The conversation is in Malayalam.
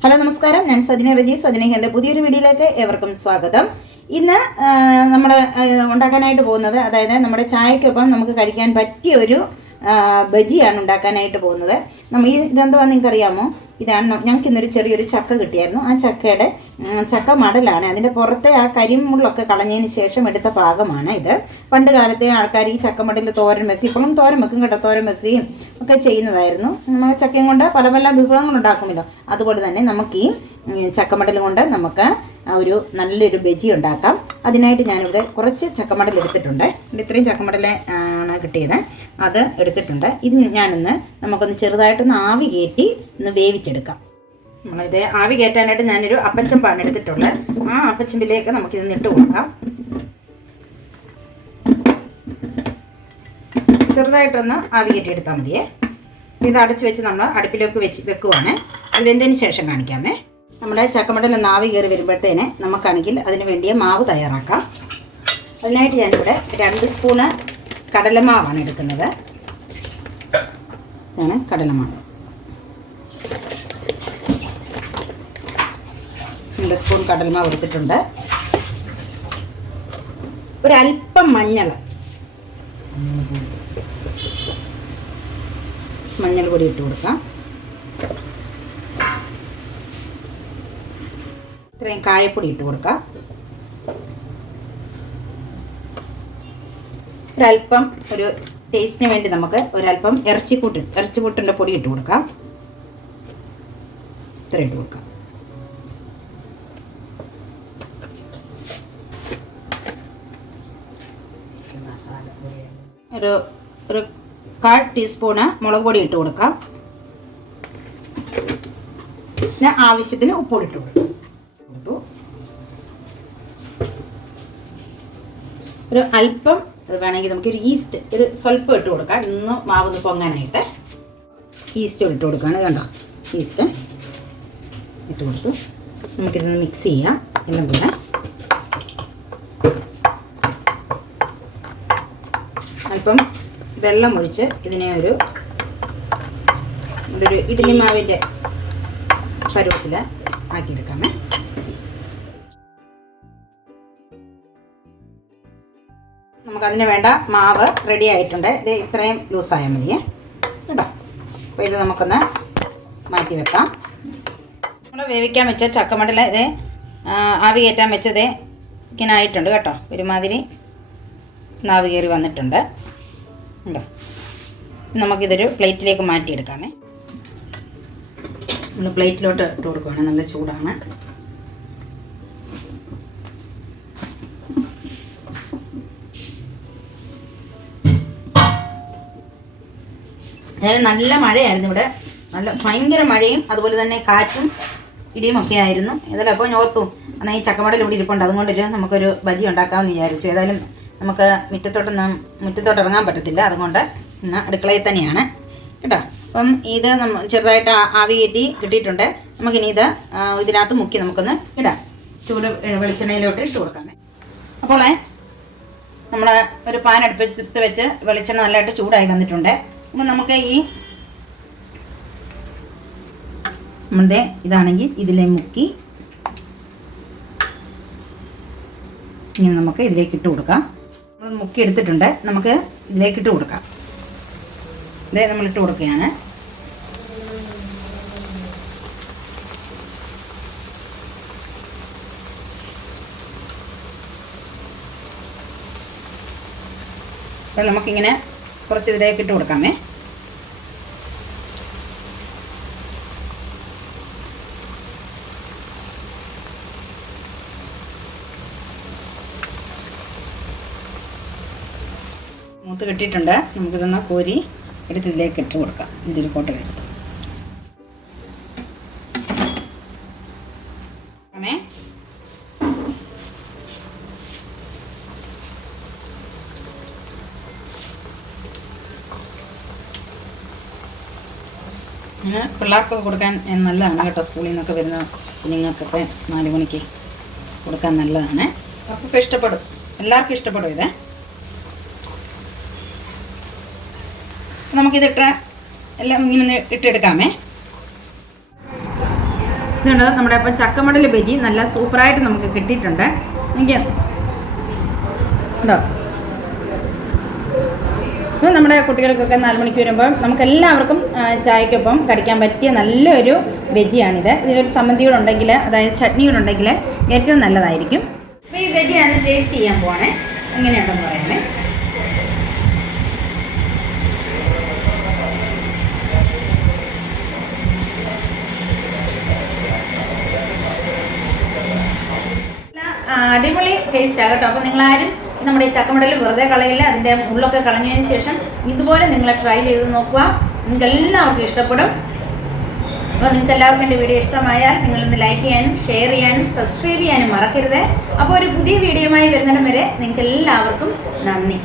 ഹലോ നമസ്കാരം. ഞാൻ സജിന റജി. സജിനയുടെ പുതിയൊരു വീഡിയോയിലേക്ക് ഏവർക്കും സ്വാഗതം. ഇന്ന് നമ്മൾ ഉണ്ടാക്കാനായിട്ട് പോകുന്നത് അതായത് നമ്മുടെ ചായക്കൊപ്പം നമുക്ക് കഴിക്കാൻ പറ്റിയ ഒരു ബജിയാണ് ഉണ്ടാക്കാനായിട്ട് പോകുന്നത്. നമ്മൾ ഈ ഇതെന്തുവാന്ന് നിങ്ങൾക്ക് അറിയാമോ ഇതാണ് ഞങ്ങൾക്ക് ഇന്നൊരു ചെറിയൊരു ചക്ക കിട്ടിയായിരുന്നു. ആ ചക്കയുടെ ചക്ക മടലാണ്. അതിന്റെ പുറത്തെ ആ കരിമുള്ളൊക്കെ കളഞ്ഞതിന് ശേഷം എടുത്ത പാകമാണ് ഇത്. പണ്ട് കാലത്തെ ആൾക്കാർ ഈ ചക്കമടലിൽ തോരൻ വെക്കും. ഇപ്പോഴും തോരൻ വെക്കും കേട്ടോ. തോരൻ വെക്കുകയും ഒക്കെ ചെയ്യുന്നതായിരുന്നു. നമ്മൾ ചക്കയും കൊണ്ട് പല പല വിഭവങ്ങൾ ഉണ്ടാക്കുമല്ലോ. അതുപോലെ തന്നെ നമുക്ക് ഈ ചക്കമടൽ കൊണ്ട് നമുക്ക് ഒരു നല്ലൊരു ബജി ഉണ്ടാക്കാം. അതിനായിട്ട് ഞാനിവിടെ കുറച്ച് ചക്കമടൽ എടുത്തിട്ടുണ്ട്. ഇത്രയും ചക്കമടൽ ആണ് കിട്ടിയത്. അത് എടുത്തിട്ടുണ്ട്. ഇത് ഞാനൊന്ന് നമുക്കൊന്ന് ചെറുതായിട്ടൊന്ന് ആവി കയറ്റി ഒന്ന് വേവിച്ചെടുക്കാം. നമ്മളിത് ആവി കയറ്റാനായിട്ട് ഞാനൊരു അപ്പച്ചമ്പാണ് എടുത്തിട്ടുള്ളത്. ആ അപ്പച്ചമ്പിലേക്ക് നമുക്കിത് ഇട്ട് കൊടുക്കാം. ചെറുതായിട്ടൊന്ന് ആവി കയറ്റി എടുത്താൽ മതിയേ. ഇത് അടച്ച് വെച്ച് നമ്മൾ അടുപ്പിലേക്ക് വെച്ച് വെക്കുവാണ്. അത് വെന്തതിന് ശേഷം കാണിക്കാമേ. നമ്മുടെ ചക്കമടൽ ഒന്ന് ആവി കയറി വരുമ്പോഴത്തേന് നമുക്കാണെങ്കിൽ അതിന് വേണ്ടിയ മാവ് തയ്യാറാക്കാം. അതിനായിട്ട് ഞാനിവിടെ രണ്ട് സ്പൂണ് കടലമാവാണ് എടുക്കുന്നത്. ഇതാണ് കടലമാവ്. രണ്ട് സ്പൂൺ കടലമാവ് എടുത്തിട്ടുണ്ട്. ഒരല്പം മഞ്ഞൾ. മഞ്ഞൾ പൊടി ഇട്ട് കൊടുക്കാം. ഇത്രയും കായപ്പൊടി ഇട്ട് കൊടുക്കാം. ഒരല്പം ഒരു ടേസ്റ്റിന് വേണ്ടി നമുക്ക് ഒരല്പം ഇറച്ചിക്കൂട്ട് ഇറച്ചിക്കൂട്ടിന്റെ പൊടി ഇട്ട് കൊടുക്കാം. ഇത്ര ഇട്ട് കൊടുക്കാം. ഒരു ഒരു കാൽ ടീസ്പൂണ് മുളക് പൊടി ഇട്ട് കൊടുക്കാം. പിന്നെ ആവശ്യത്തിന് ഉപ്പൊടി ഇട്ട് കൊടുക്കാം. ഒരു അല്പം വേണമെങ്കിൽ നമുക്കൊരു ഈസ്റ്റ് ഒരു സ്വല്പം ഇട്ട് കൊടുക്കാം. ഇന്ന് മാവ് ഒന്ന് പൊങ്ങാനായിട്ട് ഈസ്റ്റ് ഇട്ട് കൊടുക്കുകയാണ്. കണ്ടോ ഈസ്റ്റ് ഇട്ട് കൊടുത്തു. നമുക്കിതൊന്ന് മിക്സ് ചെയ്യാം. എല്ലാം കൂടെ. അല്പം വെള്ളം ഒഴിച്ച് ഇതിനെ ഒരു ഒരു ഇഡ്ഡലി മാവിന്റെ പരുവത്തിൽ ആക്കിയെടുക്കാമേ. നമുക്കതിന് വേണ്ട മാവ് റെഡി ആയിട്ടുണ്ട്. ഇത് ഇത്രയും ലൂസായാൽ മതിയേ. കേട്ടോ? അപ്പോൾ ഇത് നമുക്കൊന്ന് മാറ്റി വെക്കാം. നമ്മൾ വേവിക്കാൻ വെച്ച ചക്കമടല ഇത് ആവി കയറ്റാൻ വെച്ചത് ഇങ്ങനെ ആയിട്ടുണ്ട് കേട്ടോ. ഒരുമാതിരി നാവ് കയറി വന്നിട്ടുണ്ട്. ഉണ്ടോ? നമുക്കിതൊരു പ്ലേറ്റിലേക്ക് മാറ്റിയെടുക്കാമേ. ഒന്ന് പ്ലേറ്റിലോട്ട് ഇട്ട് കൊടുക്കുവാണ്. നല്ല ചൂടാണ്. അതായത് നല്ല മഴയായിരുന്നു ഇവിടെ. നല്ല ഭയങ്കര മഴയും അതുപോലെ തന്നെ കാറ്റും ഇടിയും ഒക്കെ ആയിരുന്നു. ഏതായാലും അപ്പോൾ ഞാൻ ഓർത്തു എന്നാൽ ഈ ചക്കമടൽ ഇവിടെ ഇരിപ്പുണ്ട്. അതുകൊണ്ടൊരു നമുക്കൊരു ബജി ഉണ്ടാക്കാമെന്ന് വിചാരിച്ചു. ഏതായാലും നമുക്ക് മുറ്റത്തോട്ടൊന്നും മുറ്റത്തോട്ട് ഇറങ്ങാൻ പറ്റത്തില്ല. അതുകൊണ്ട് ഇന്ന് അടുക്കളയിൽ തന്നെയാണ്. കേട്ടോ? അപ്പം ഇത് ചെറുതായിട്ട് ആവി കയറ്റി കിട്ടിയിട്ടുണ്ട്. നമുക്കിനി ഇത് ഇതിനകത്ത് മുക്കി നമുക്കൊന്ന് ഇടാം. ചൂട് വെളിച്ചെണ്ണയിലോട്ട് ഇട്ട് കൊടുക്കാം. അപ്പോൾ നമ്മൾ ഒരു പാൻ അടുപ്പിച്ചെടുത്ത് വെച്ച് വെളിച്ചെണ്ണ നല്ലതായിട്ട് ചൂടായി വന്നിട്ടുണ്ട്. അപ്പം നമുക്ക് ഈ നമ്മുടെ ഇതാണെങ്കിൽ ഇതിലെ മുക്കി ഇങ്ങനെ നമുക്ക് ഇതിലേക്ക് ഇട്ട് കൊടുക്കാം. മുക്കി എടുത്തിട്ടുണ്ട് നമുക്ക് ഇതിലേക്ക് ഇട്ട് കൊടുക്കാം. ഇതേ നമ്മൾ ഇട്ട് കൊടുക്കുകയാണ്. അപ്പം നമുക്കിങ്ങനെ കുറച്ച് ഇതിലേക്ക് ഇട്ട് കൊടുക്കാമേ. മൂത്ത് കിട്ടിയിട്ടുണ്ട്. നമുക്കിതൊന്ന് കോരി എടുത്ത് ഇതിലേക്ക് ഇട്ട് കൊടുക്കാം. ഇതിൽ കോട്ട എടുത്ത് പിള്ളേർക്കൊക്കെ കൊടുക്കാൻ നല്ലതാണ് കേട്ടോ. സ്കൂളിൽ നിന്നൊക്കെ വരുന്ന കുഞ്ഞുങ്ങൾക്കൊക്കെ നാല് മണിക്ക് കൊടുക്കാൻ നല്ലതാണ്. അവർക്കൊക്കെ ഇഷ്ടപ്പെടും. എല്ലാവർക്കും ഇഷ്ടപ്പെടും ഇത്. നമുക്കിതിട്ട് എല്ലാം ഇങ്ങനെ ഒന്ന് ഇട്ടെടുക്കാമേ. ഇതുണ്ട് നമ്മുടെ ഇപ്പം ചക്കമടൽ ബജി. നല്ല സൂപ്പറായിട്ട് നമുക്ക് കിട്ടിയിട്ടുണ്ട്. എനിക്ക് ഉണ്ടോ? അപ്പോൾ നമ്മുടെ കുട്ടികൾക്കൊക്കെ നാല് മണിക്ക് വരുമ്പോൾ നമുക്ക് എല്ലാവർക്കും ചായക്കൊപ്പം കടിക്കാൻ പറ്റിയ നല്ലൊരു ബജിയാണിത്. ഇതിലൊരു സമ്മന്തികളുണ്ടെങ്കിൽ അതായത് ചട്നികളുണ്ടെങ്കിൽ ഏറ്റവും നല്ലതായിരിക്കും. അപ്പോൾ ഈ ബജി ആണ് ടേസ്റ്റ് ചെയ്യാൻ പോകണേ എങ്ങനെയുണ്ടെന്ന് പറയാമേ. അടിപൊളി ടേസ്റ്റ് കേട്ടോ. അപ്പോൾ നിങ്ങളാരും നമ്മുടെ ഈ ചക്കമടൽ വെറുതെ കളയില്ല. അതിന്റെ ഉള്ളൊക്കെ കളഞ്ഞതിന് ശേഷം ഇതുപോലെ നിങ്ങൾ ട്രൈ ചെയ്ത് നോക്കുക. നിങ്ങൾക്ക് എല്ലാവർക്കും ഇഷ്ടപ്പെടും. അപ്പോൾ നിങ്ങൾക്ക് എല്ലാവർക്കും എന്റെ വീഡിയോ ഇഷ്ടമായാൽ നിങ്ങളൊന്ന് ലൈക്ക് ചെയ്യാനും ഷെയർ ചെയ്യാനും സബ്സ്ക്രൈബ് ചെയ്യാനും മറക്കരുത്. അപ്പോൾ ഒരു പുതിയ വീഡിയോയുമായി വരുന്നിടം വരെ നിങ്ങൾക്ക് എല്ലാവർക്കും നന്ദി.